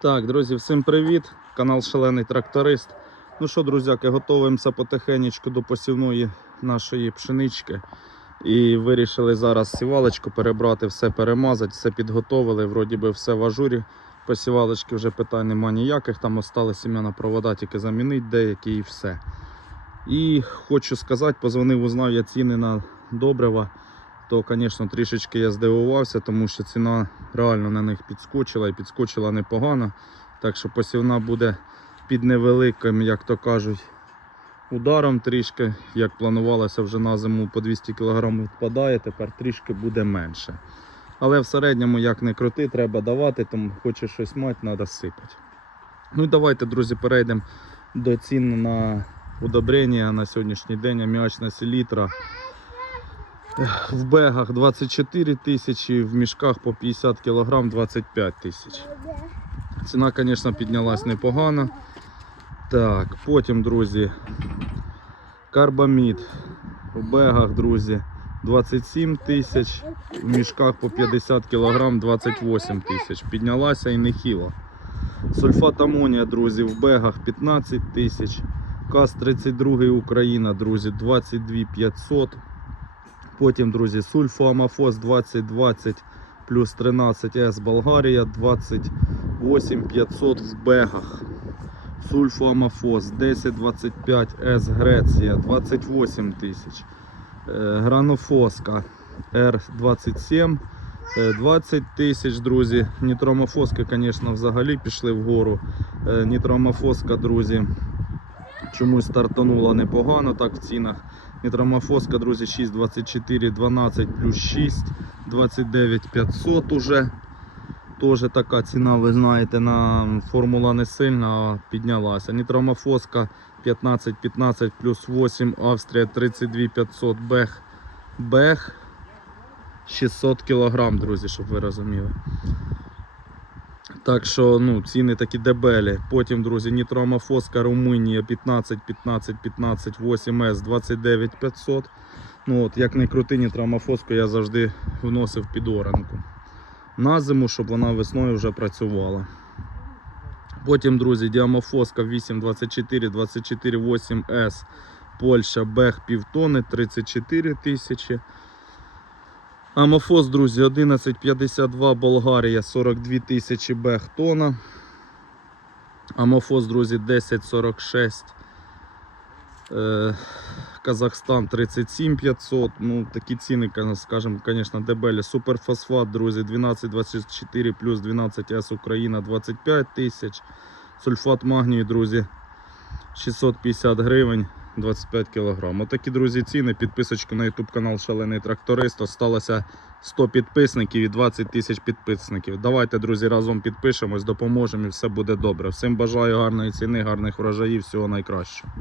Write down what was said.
Так, друзі, всім привіт! Канал Шалений Тракторист. Ну що, друзяки, готуємося потихенечку до посівної нашої пшенички. І вирішили зараз сівалочку перебрати, все перемазати, все підготовили. Вроді би все в ажурі. По сівалочці вже питань нема ніяких. Там осталось сім'яна провода, тільки замінити деякі і все. І хочу сказати, позвонив, узнав я ціни на добрива. То, звісно, трішечки я здивувався, тому що ціна реально на них підскочила і підскочила непогано. Так що посівна буде під невеликим, як то кажуть, ударом трішки. Як планувалося вже на зиму по 200 кг відпадає, тепер трішки буде менше. Але в середньому, як не крути, треба давати, тому хоче щось мати, треба сипати. Ну і давайте, друзі, перейдемо до цін на удобрення на сьогоднішній день. Аміачна селітра. В бегах 24 тисячі, в мішках по 50 кг 25 тисяч. Ціна, звісно, піднялась непогано. Так, потім, друзі, карбамід. В бегах, друзі, 27 тисяч, в мішках по 50 кг 28 тисяч. Піднялася і нехило. Сульфат амонія, друзі, в бегах 15 тисяч. КАЗ-32 Україна, друзі, 22 500. Потім, друзі, сульфоамофос 2020 плюс 13С Болгарія 28 500 в бегах. Сульфоамофос 1025С Греція 28 тисяч. Е, Гранофоска R27 е, 20 тисяч, друзі. Нітромофоски, звісно, взагалі пішли вгору. Е, Нітромофоска, друзі, чомусь стартанула непогано так в цінах. Нітромофоска, друзі, 6, 24, 12 плюс 6, 29 500 уже. Тоже така ціна, ви знаєте, на формула не сильна, а піднялася. Нітромофоска 15, 15 плюс 8, Австрія 32 500, Бех, Бех 600 кг, друзі, щоб ви розуміли. Так що ну, ціни такі дебелі. Потім, друзі, нітроамофоска Румунія 15, 15, 15, 8С 29 500. Ну от, як не крути нітроамофоску, я завжди вносив під оранку. На зиму, щоб вона весною вже працювала. Потім, друзі, діамофоска 8, 24, 24, 8С. Польща, Бех півтони, 34 тисячі. Амофос, друзі, 1152 Болгарія, 42 тисячі бех тона. Амофос, друзі, 1046. Е, Казахстан 37 500. Ну, такі ціни, скажімо, звісно, дебелі. Суперфосфат, друзі, 1224 плюс 12 С Україна 25 тисяч. Сульфат магнію, друзі, 650 гривень. 25 кг. Отакі, друзі, ціни. Підписочку на YouTube канал Шалений Тракторист. Осталося 100 підписників і 20 тисяч підписників. Давайте, друзі, разом підпишемось, допоможемо і все буде добре. Всім бажаю гарної ціни, гарних врожаїв, всього найкращого.